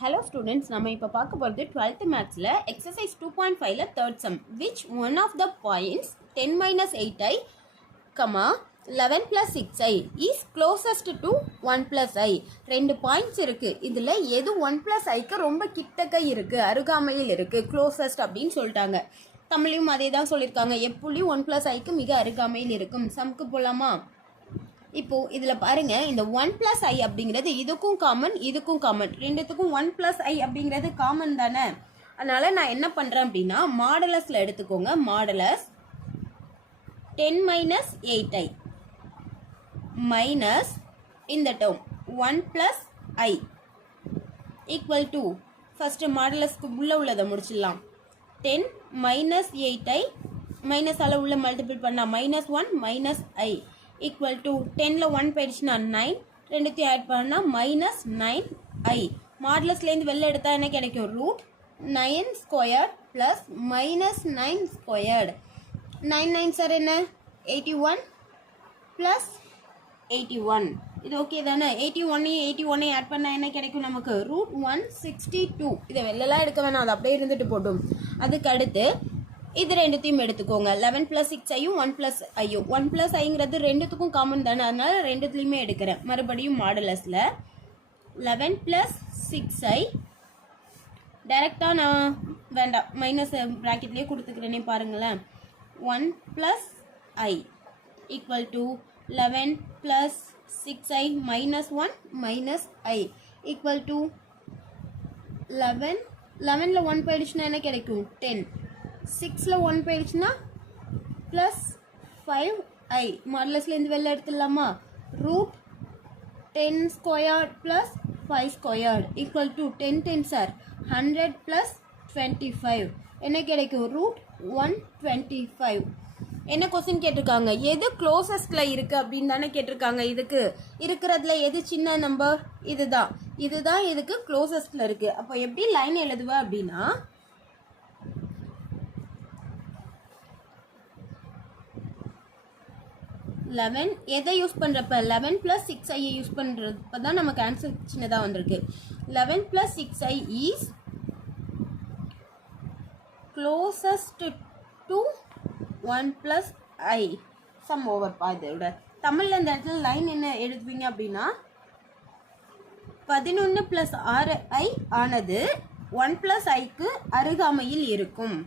Hello students, நம்ம இப்ப பார்க்க போறது 12th mathsல exercise 2.5ல third sum which one of the points 10 minus 8i, 11 plus 6i is closest to 1 plus i. ரெண்டு points இருக்கு. இதுல எது 1 plus iக்கு ரொம்ப கிட்டக்க இருக்கு, அருகாமையில் இருக்கு, closest அப்படின்னு சொல்லிட்டாங்க. தமிழையும் அதே தான் சொல்லியிருக்காங்க. எப்புள்ளி 1 plus iக்கு மிக அருகாமையில் இருக்கும். சம்க்கு போலாமா? இப்போ இதுல பாருங்க, இந்த 1 plus i அப்படிங்கிறது இதுக்கும் காமன், இதுக்கும் காமன், ரெண்டுத்துக்கும் 1 plus i அப்படிங்கிறது காமன் தானே. அதனால நான் என்ன பண்றேன் அப்படின்னா மாடலஸ்ல எடுத்துக்கோங்க. மாடலஸ் 10 minus 8i மைனஸ் இந்த term 1 plus i equal to first மாடலஸ்க்கு உள்ள உள்ளதை முடிச்சிடலாம். 10 minus 8i மைனஸ் ஆல உள்ள மல்டிபிள் பண்ணா minus 1 minus i equal to 10ல 1 போயிடுச்சுன்னா 9, ரெண்டுத்தையும் ஆட் பண்ணா மைனஸ் 9i. மாடலஸ்லேருந்து வெளில எடுத்தா என்ன கிடைக்கும்? Root 9 square plus minus 9 squared. 9 9 sir என்ன? 81 பிளஸ் 81. இது ஓகே தானே? 81 ஆட் பண்ணா என்ன கிடைக்கும் நமக்கு? ரூட் 162. இதை வெளிலலாம் எடுக்க வேணாம், அது அப்படியே இருந்துட்டு போட்டும். அதுக்கு அடுத்து இது ரெண்டுத்தையும் எடுத்துக்கோங்க. 11 plus 6ஐயும் 1 plus ஐயும் 1 plus ஐங்கிறது ரெண்டுத்துக்கும் காமன் தானே, அதனால ரெண்டுத்துலையுமே எடுக்கிறேன். மறுபடியும் மாடலஸில் 11 plus 6i டைரெக்டாக நான் வேண்டாம், மைனஸ் ப்ராக்கெட்லேயே கொடுத்துக்கிறேனே பாருங்களேன். 1 plus i equal to 11 plus 6i minus 1 minus i equal to 11. 11ல் 1 போயிடுச்சுன்னா என்ன கிடைக்கும்? 10. 6ல் 1 போயிடுச்சுன்னா ப்ளஸ் 5i. மாடலஸ்லேருந்து வெளில எடுத்துடலாமா? Root 10 squared plus 5 squared equal to 10 10 சார் 100 ப்ளஸ் 25 என்ன கிடைக்கும்? ரூட் 125. என்ன கொஸ்டின் கேட்டிருக்காங்க? எது க்ளோசஸ்டில் இருக்குது அப்படின்னு தானே கேட்டிருக்காங்க. இதுக்கு இருக்கிறதுல எது சின்ன நம்பர்? இதுதான் இதுக்கு க்ளோசஸ்டில் இருக்குது. அப்போ எப்படி லைன் எழுதுவேன் அப்படின்னா 11 எதை யூஸ் பண்ணுறப்ப 11 plus 6i யூஸ் பண்ணுறப்ப தான் நமக்கு ஆன்சர் சின்னதாக வந்திருக்கு. 11 plus 6i is closest to 1 plus i. Some over பா. இதோட தமிழில் இந்த இடத்துல லைன் என்ன எழுதுவீங்க அப்படின்னா 11 plus 6i ஆனது 1 plus iக்கு அருகாமையில் இருக்கும்.